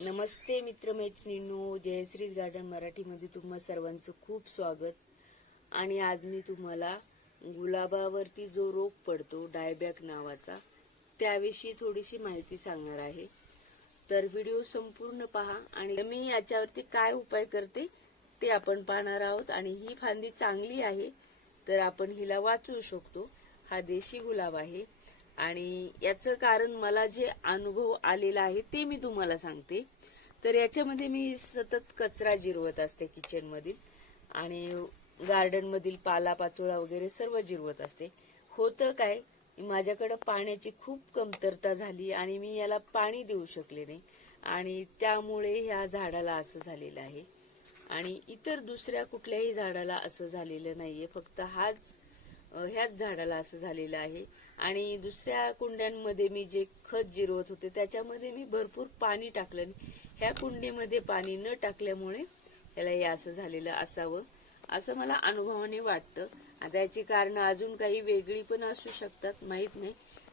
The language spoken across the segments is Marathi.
नमस्ते मित्रमैत्रिणींनो जयश्रीज गार्डन मराठीमध्ये तुम्हा सर्वांचं खूप स्वागत. आणि आज मी तुम्हाला गुलाबावरती जो रोग पडतो डायबॅक नावाचा त्याविषयी थोडीशी माहिती सांगणार आहे. तर व्हिडिओ संपूर्ण पहा आणि मी याच्यावरती काय उपाय करते ते आपण पाहणार आहोत. आणि ही फांदी चांगली आहे तर आपण हिला वाचवू शकतो. हा देशी गुलाब आहे. आणि याचं कारण मला जे अनुभव आलेला आहे ते मी तुम्हाला सांगते. तर याच्यामध्ये मी सतत कचरा जिरवत असते किचनमधील आणि गार्डनमधील पालापाचोळा वगैरे सर्व जिरवत असते. होतं काय माझ्याकडं पाण्याची खूप कमतरता झाली आणि मी याला पाणी देऊ शकले नाही. आणि त्यामुळे ह्या झाडाला असं झालेलं आहे. आणि इतर दुसऱ्या कुठल्याही झाडाला असं झालेलं नाहीये. फक्त हाच ह्याच झाडाला असं झालेलं आहे. आणि दुसऱ्या कुंड्यांमध्ये मी जे खत जिरवत होते त्याच्यामध्ये मी भरपूर पाणी टाकलं. ह्या कुंडीमध्ये पाणी न टाकल्यामुळे याला हे असं झालेलं असावं असं मला अनुभवाने वाटतं. आता याची कारणं अजून काही वेगळी पण असू शकतात माहीत नाही.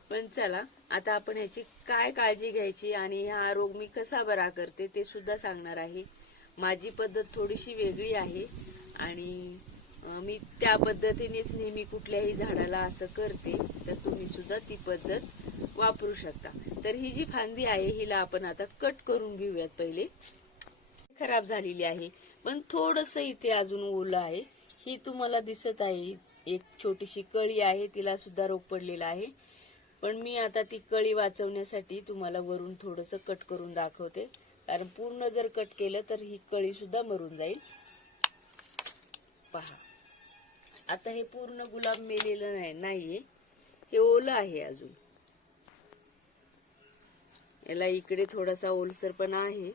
पण चला आता आपण याची काय काळजी घ्यायची आणि हा रोग मी कसा बरा करते ते सुद्धा सांगणार आहे. माझी पद्धत थोडीशी वेगळी आहे आणि मी त्या पद्धतीनेच नेहमी कुठल्याही झाडाला असं करते तर तुम्ही सुद्धा ती पद्धत वापरू शकता. तर ही जी फांदी आहे हिला आपण आता कट करून घेऊयात पहिले. खराब झालेली आहे पण थोडस इथे अजून ओलं आहे. ही तुम्हाला दिसत आहे एक छोटीशी कळी आहे तिला सुद्धा रोग पडलेला आहे. पण मी आता ती कळी वाचवण्यासाठी तुम्हाला वरून थोडस कट करून दाखवते. कारण पूर्ण जर कट केलं तर ही कळी सुद्धा मरून जाईल. पहा. आता हे पूर्ण गुलाब मेलेलं नाही नाहीये. हे ओलं आहे अजून. याला इकडे थोडासा ओलसरपणा आहे.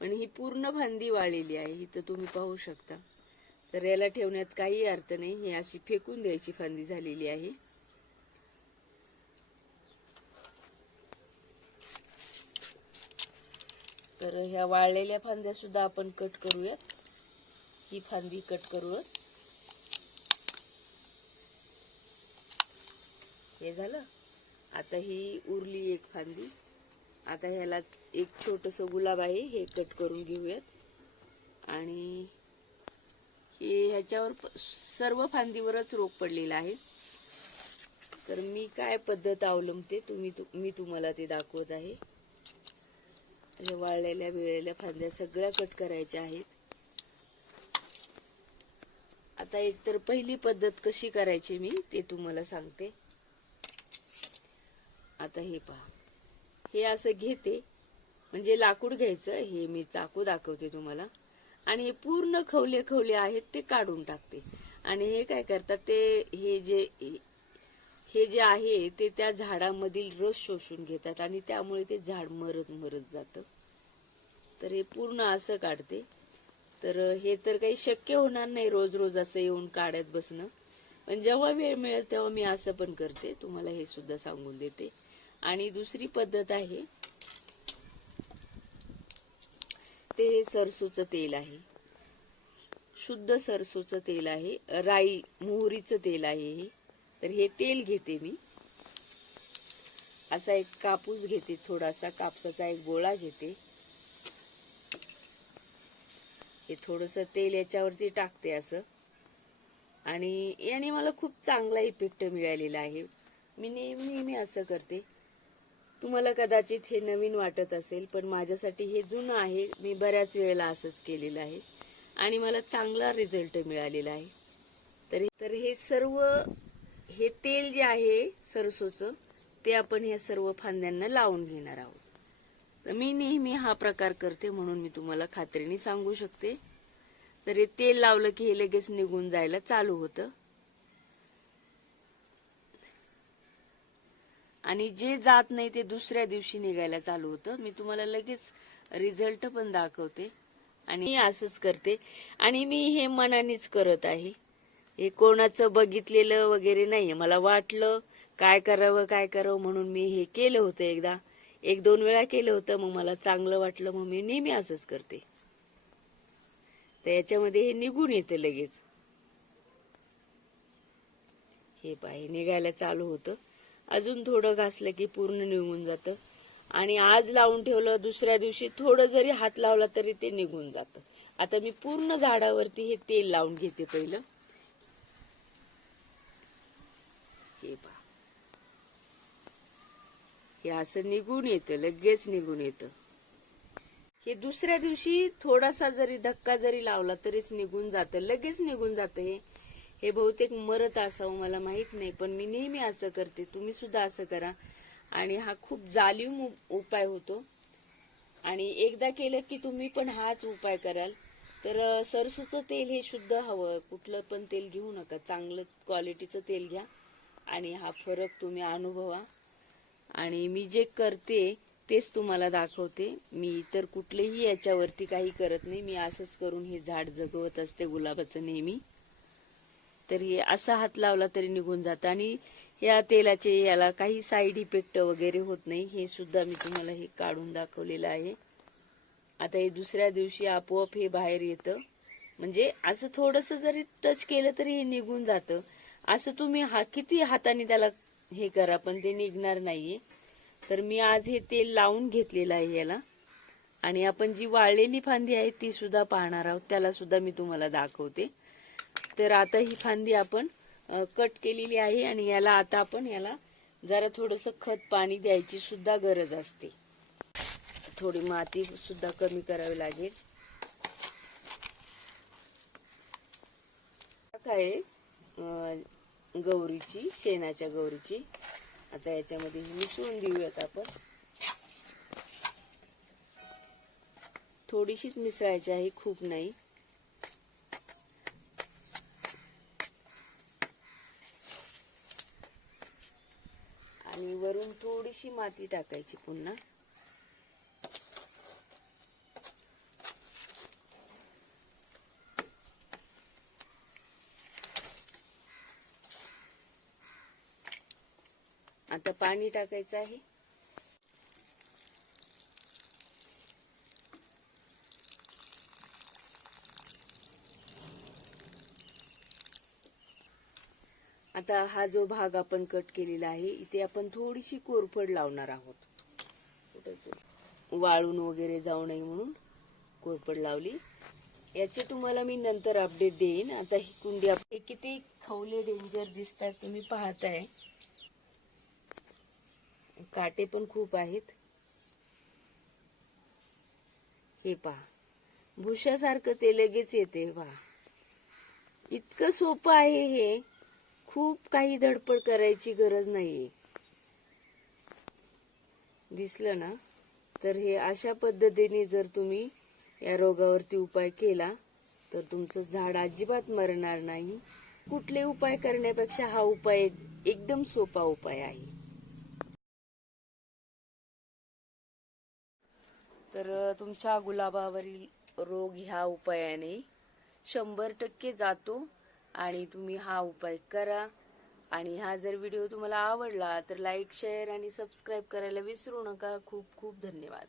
पण ही पूर्ण फांदी वाळलेली आहे इथं तुम्ही पाहू शकता. तर याला ठेवण्यात काही अर्थ नाही ही अशी फेकून द्यायची फांदी झालेली आहे. तर ह्या वाळलेल्या फांद्या सुद्धा आपण कट करूयात. ही फांदी कट करूयात. हे झालं. आता ही उरली एक फांदी. आता ह्याला एक छोटस गुलाब आहे हे कट करून घेऊयात. आणि हे ह्याच्यावर सर्व फांदीवरच रोग पडलेला आहे. तर मी काय पद्धत अवलंबते तुम्ही तु- मी तुम्हाला ते दाखवत आहे. हे वाळलेल्या वेळेल्या फांद्या सगळ्या कट करायच्या आहेत. आता एकतर पहिली पद्धत कशी करायची मी ते तुम्हाला सांगते. आता हे पहा. हे असं घेते. म्हणजे लाकूड घ्यायचं. हे मी चाकू दाखवते तुम्हाला. आणि हे पूर्ण खवले खवले आहेत ते काढून टाकते. आणि हे काय करतात ते हे जे हे जे आहे ते त्या झाडामधील रस शोषून घेतात. आणि त्यामुळे ते झाड मरत मरत जातं. तर हे पूर्ण असं काढते. तर हे तर काही शक्य होणार नाही रोज रोज असं येऊन काढत बसणं. पण जेव्हा वेळ मिळेल तेव्हा मी असं पण करते. तुम्हाला हे सुद्धा सांगून देते. आणि दुसरी पद्धत आहे ते हे सरसूचं तेल आहे. शुद्ध सरसूचं तेल आहे राई मोहरीचं तेल आहे हे. तर हे तेल घेते मी. असा एक कापूस घेते थोडासा कापसाचा एक गोळा घेते. हे थोडस तेल याच्यावरती टाकते असं. आणि याने मला खूप चांगला इफेक्ट मिळालेला आहे. मी नेहमी नेहमी असं करते. तुम्हाला कदाचित हे नवीन वाटत असेल पण माझ्यासाठी हे जुनं आहे. मी बऱ्याच वेळेला असंच केलेलं आहे. आणि मला चांगला रिझल्ट मिळालेला आहे. तर तर हे सर्व हे तेल जे आहे सरसोचं ते आपण ह्या सर्व फांद्यांना लावून घेणार आहोत. तर मी नेहमी हा प्रकार करते म्हणून मी तुम्हाला खात्रीने सांगू शकते. तर हे तेल लावलं की हे लगेच निघून जायला चालू होतं. आणि जे जात नाही ते दुसऱ्या दिवशी निघायला चालू होतं. मी तुम्हाला लगेच रिझल्ट पण दाखवते. आणि असंच करते. आणि मी हे मनानेच करत आहे. हे कोणाचं बघितलेलं वगैरे नाही मला वाटलं काय करावं काय करावं म्हणून मी हे केलं होतं एकदा. एक दोन वेळा केलं होतं मग मला चांगलं वाटलं मग मी नेहमी असंच करते. तर याच्यामध्ये हे निघून येतं लगेच. हे पाहि निघायला चालू होतं. अजून थोडं घासलं की पूर्ण निघून जातं. आणि आज लावून ठेवलं दुसऱ्या दिवशी थोडं जरी हात लावला तरी ते निघून जातं. आता मी पूर्ण झाडावरती हे तेल लावून घेते पहिलं. हे पहा. हे असं निघून येतं लगेच निघून येतं. हे दुसऱ्या दिवशी थोडासा जरी धक्का जरी लावला तरीच निघून जातं लगेच निघून जातं हे. हे बहुतेक मरत असावं मला माहीत नाही पण मी नेहमी असं करते. तुम्ही सुद्धा असं करा. आणि हा खूप जालीव उपाय होतो. आणि एकदा केलं की तुम्ही पण हाच उपाय कराल. तर सरसूचं तेल हे शुद्ध हवं. कुठलं पण तेल घेऊ नका. चांगलं क्वालिटीचं तेल घ्या. आणि हा फरक तुम्ही अनुभवा. आणि मी जे करते तेच तुम्हाला दाखवते. मी इतर कुठलेही याच्यावरती काही करत नाही. मी असंच करून हे झाड जगवत असते गुलाबाचं नेहमी. तरी हे असा हात लावला तरी निघून जातं. आणि या तेलाचे याला काही साईड इफेक्ट वगैरे होत नाही. हे सुद्धा मी तुम्हाला हे काढून दाखवलेलं आहे. आता हे दुसऱ्या दिवशी आपोआप हे बाहेर येतं. म्हणजे असं थोडस जरी टच केलं तरी हे निघून जातं. असं तुम्ही हा किती हाताने त्याला हे करा पण ते निघणार नाहीये. तर मी आज हे तेल लावून घेतलेलं आहे याला. आणि आपण जी वाळलेली फांदी आहे ती सुद्धा पाहणार आहोत. त्याला सुद्धा मी तुम्हाला दाखवते. तर आता ही फांदी आपण कट केलेली आहे आणि याला आता आपण याला जरा थोडस खत पाणी द्यायची सुद्धा गरज असते. थोडी माती सुद्धा कमी करावी लागेल. काय गौरीची शेणाच्या गौरीची. आता याच्यामध्ये मिसळून देऊयात आपण. थोडीशीच मिसळायची आहे खूप नाही आणि वरून थोडीशी माती टाकायची पुन्हा. आता पाणी टाकायचं आहे. आता हा जो भाग आपण कट केलेला आहे इथे आपण थोडीशी कोरफड लावणार आहोत. वाळून वगैरे जाऊ नये म्हणून कोरफड लावली. याचे तुम्हाला मी नंतर अपडेट देईन. आता ही कुंडी हे किती खवले डेंजर दिसतात तुम्ही पाहताय. काटे पण खूप आहेत. हे पहा. भुशासारखं ते लगेच येते. पहा इतकं सोपं आहे हे. खूप काही धडपड करायची गरज नाहीये. दिसलं ना? तर हे अशा पद्धतीने जर तुम्ही या रोगावरती उपाय केला तर तुमचं झाड अजिबात मरणार नाही. कुठले उपाय करण्यापेक्षा हा उपाय एकदम सोपा उपाय आहे. तर तुमच्या गुलाबावरील रोग ह्या उपायाने शंभर टक्के जातो. आणि तुम्ही हा उपाय करा. आणि हा जर व्हिडिओ तुम्हाला आवडला तर लाईक शेअर आणि सबस्क्राईब करायला विसरू नका. खूप खूप धन्यवाद.